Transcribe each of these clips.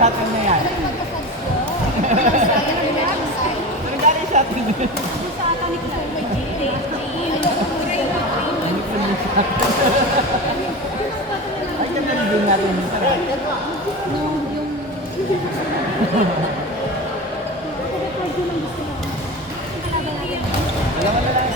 shotgun na yan? Ano gano'y shotgun? Sa atanik lang. Ay, ganda na din natin. Alam mo na lang.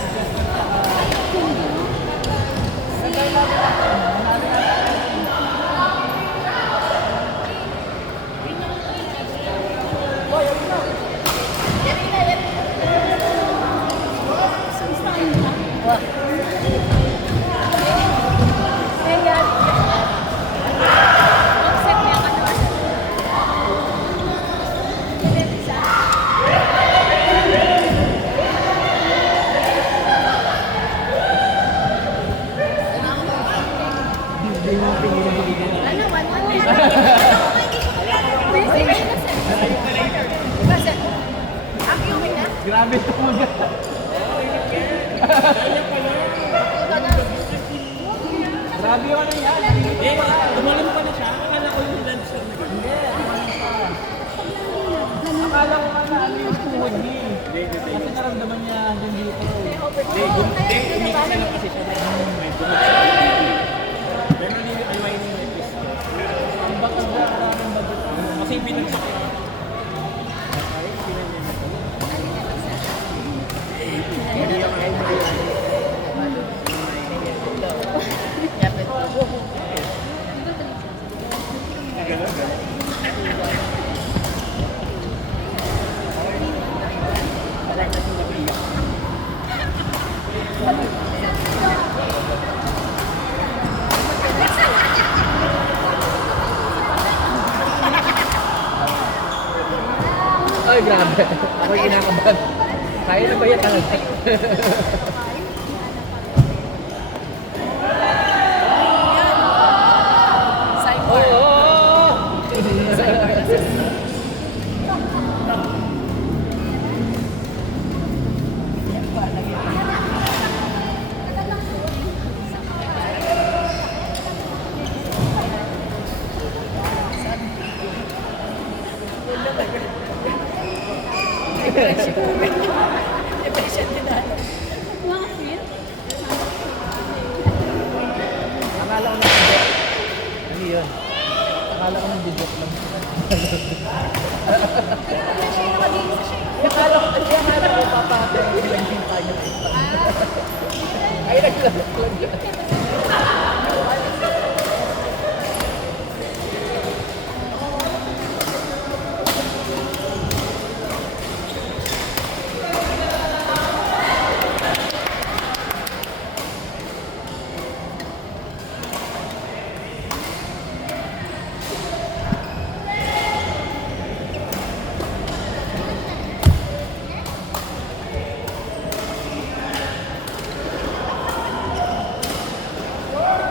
Grabe ito mo na. Grabe yun na yan. Tumalon pa na siya. Akala ko yung landslide na gano'n. Hindi, akala ko nga ano yung tuhod niya. Kasi naramdaman niya hanggang dito. Umikot na lang kasi siya. May bumagsak yung baby. Pero niliway niya yung twist ko. Ang bakit na ang bagot. Kasi binagsak niya. Hindi lang ay Ay, grabe. Ako'y kinakabahan. Kaya na ba yan talaga? Depression din na. Mga feel? Akala ko nag-joke. Ano yun? Akala ko nag-joke lang. Akala ko papatay. Bilang yung tayo. Ay, naglalak lang yun.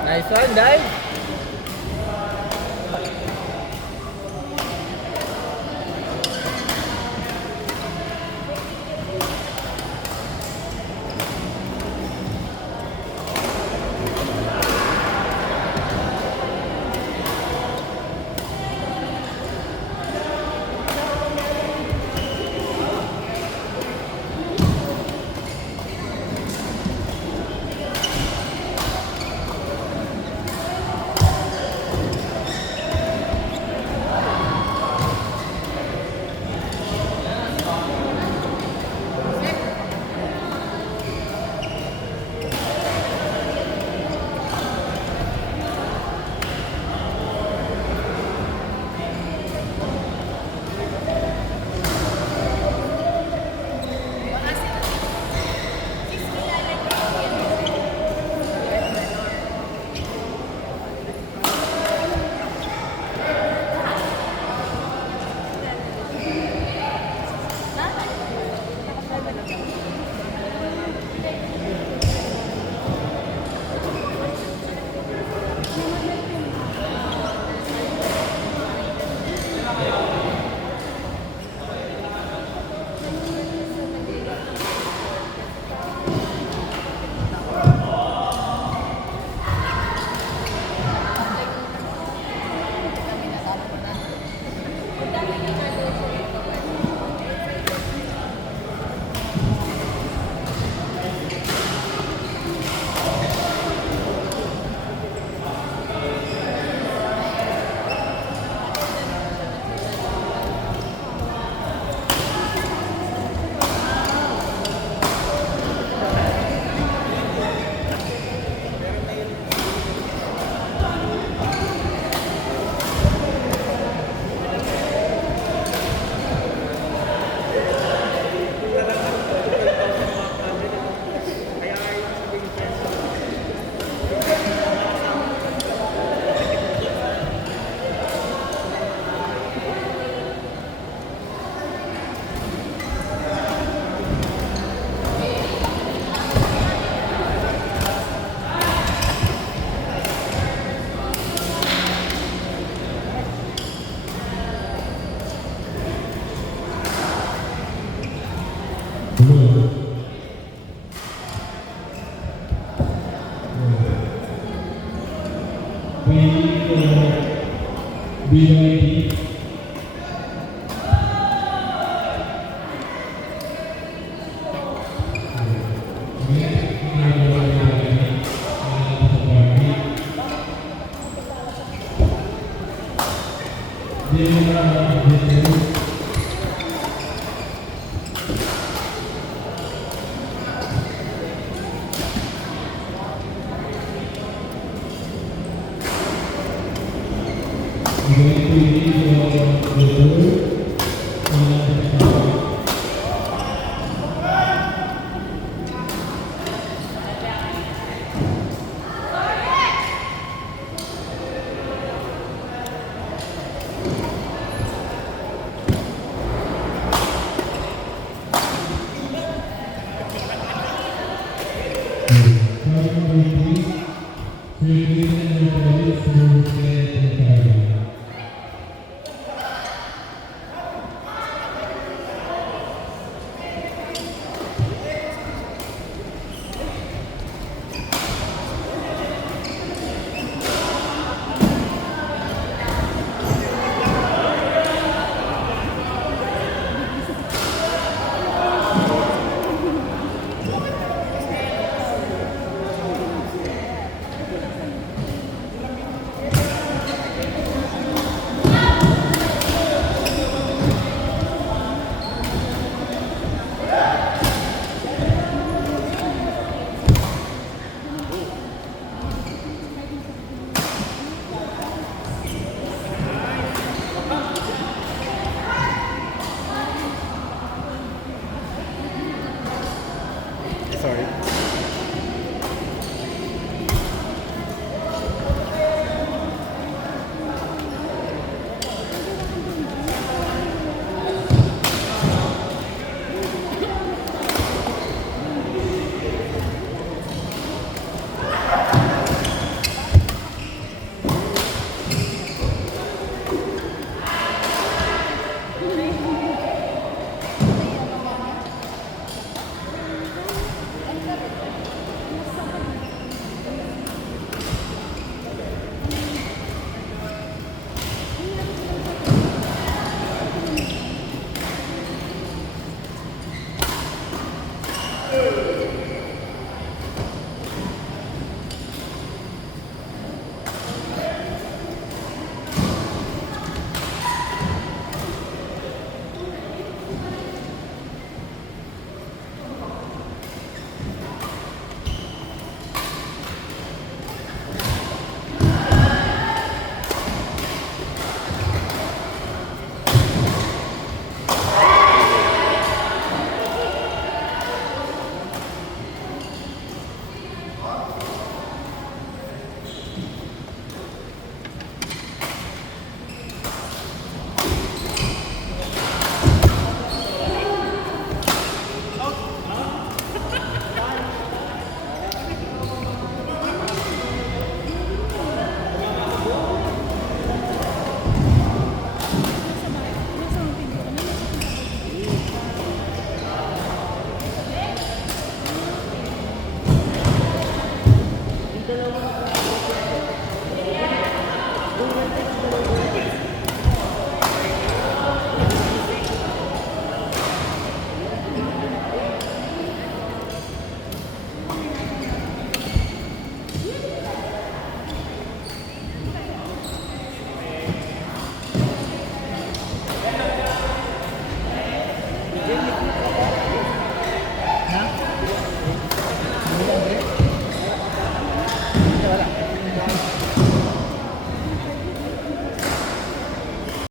Nice one, Dai. BYD. Philippines and Nepal